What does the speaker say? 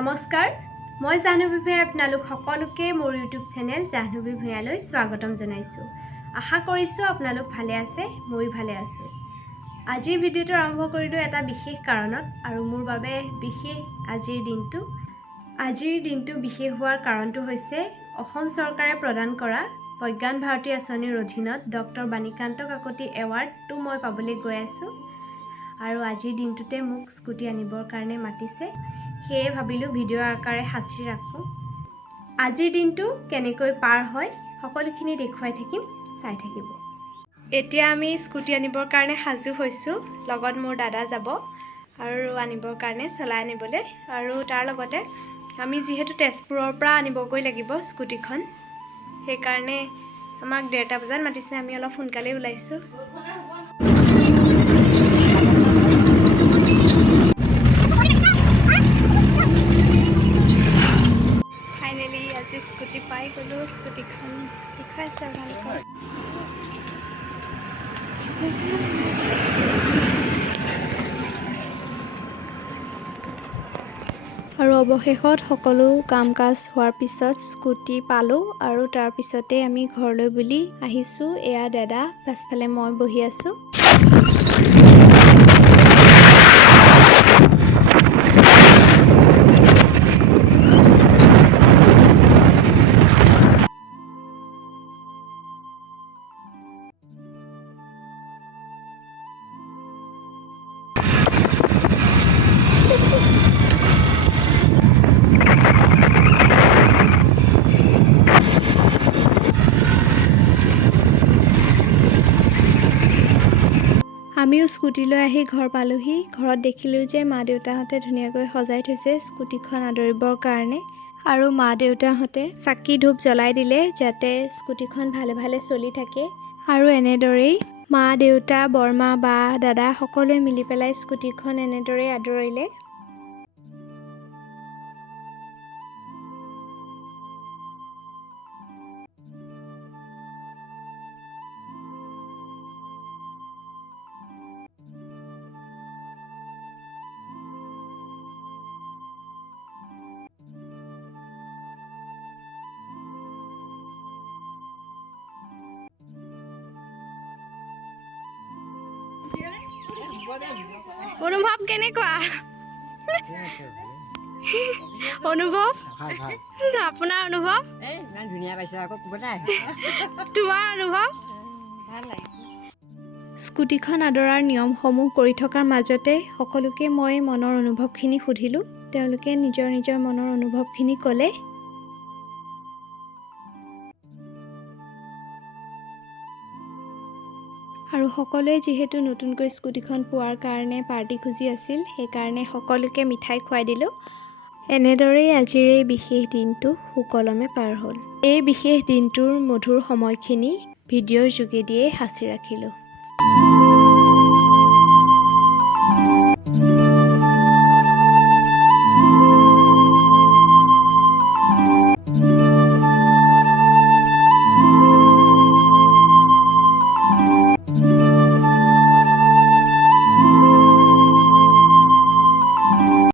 নমস্কাৰ মই জাহ্নৱী ভূঞাই আপোনালোক সকলোকে মোৰ ইউটিউব চেনেল জাহ্নৱী ভূঞালৈ স্বাগতম জনাইছো আশা কৰিছো আপোনালোক ভালে আছে মই ভালে আছো আজিৰ ভিডিওটো আৰম্ভ কৰিলো এটা বিশেষ কাৰণত আৰু মোৰ বাবে বিশেষ আজিৰ দিনটো বিশেষ হোৱাৰ কাৰণটো হৈছে অসম চৰকাৰে প্ৰদান কৰা প্ৰজ্ঞান ভাৰতী আঁচনিৰ অধীনত ডক্টৰ বাণীকান্ত কাকতি এৱাৰ্ডটো মই পাবলৈ গৈ আছো আৰু আজিৰ দিনটোতে মোক স্কুটি আনিবৰ কাৰণে মাতিছে সেয়ে ভাবিলো ভিডিও আকাৰে হাসি ৰাখো আজিৰ দিনটো কেনেকৈ পাৰ হয় সকলোখিনি দেখুৱাই থাকিম চাই থাকিব এতিয়া আমি স্কুটি আনিবৰ কাৰণে সাজু হৈছো লগত মোৰ দাদা যাব আৰু আনিবৰ কাৰণে চলাই আনিবলৈ আৰু তাৰ লগতে আমি যেহেতু তেজপুৰৰ পৰা আনিবগৈ লাগিব স্কুটিখন সেই কাৰণে আমাক 1:30 বজাত মাতিছে আমি অলপ সোনকালে ওলাইছো ফাইনালি আজি স্কুটি পাই গলো স্কুটিখন দেখাইছে ভালকৈ আৰু অৱশেষত সকলো কাম কাজ হোৱাৰ পিছত স্কুটি পালো আৰু তাৰ পিছতে আমি ঘৰলৈ বুলি আহিছো এয়া দাদা পাছফালে মই বহি আছো আমিও স্কুটি লৈ আহি ঘৰ পালোহি ঘৰত দেখিলো যে মা দেউতাহঁতে ধুনীয়াকৈ সজাই থৈছে স্কুটিখন আদৰিবৰ কাৰণে আৰু মা দেউতাহঁতে চাকি ধূপ জ্বলাই দিলে যাতে স্কুটিখন ভালে ভালে চলি থাকে আৰু এনেদৰেই মা দেউতা বৰমা বা দাদা সকলোৱে মিলি পেলাই স্কুটিখন এনেদৰে আদৰিলে অনুভৱ কেনেকুৱা অনুভৱ আপোনাৰ অনুভৱ ইমান ধুনীয়া পাইছে আকৌ ক'বনে তোমাৰ অনুভৱ স্কুটিখন আদৰাৰ নিয়মসমূহ কৰি থকাৰ মাজতে সকলোকে মই মনৰ অনুভৱখিনি সুধিলোঁ তেওঁলোকে নিজৰ নিজৰ মনৰ অনুভৱখিনি ক'লে আৰু সকলোৱে যিহেতু নতুনকৈ স্কুটিখন পোৱাৰ কাৰণে পাৰ্টি খুজি আছিল সেইকাৰণে সকলোকে মিঠাই খুৱাই দিলোঁ এনেদৰেই আজিৰ এই বিশেষ দিনটো সুকলমে পাৰ হ'ল এই বিশেষ দিনটোৰ মধুৰ সময়খিনি ভিডিঅ'ৰ যোগেদিয়ে সাঁচি ৰাখিলোঁ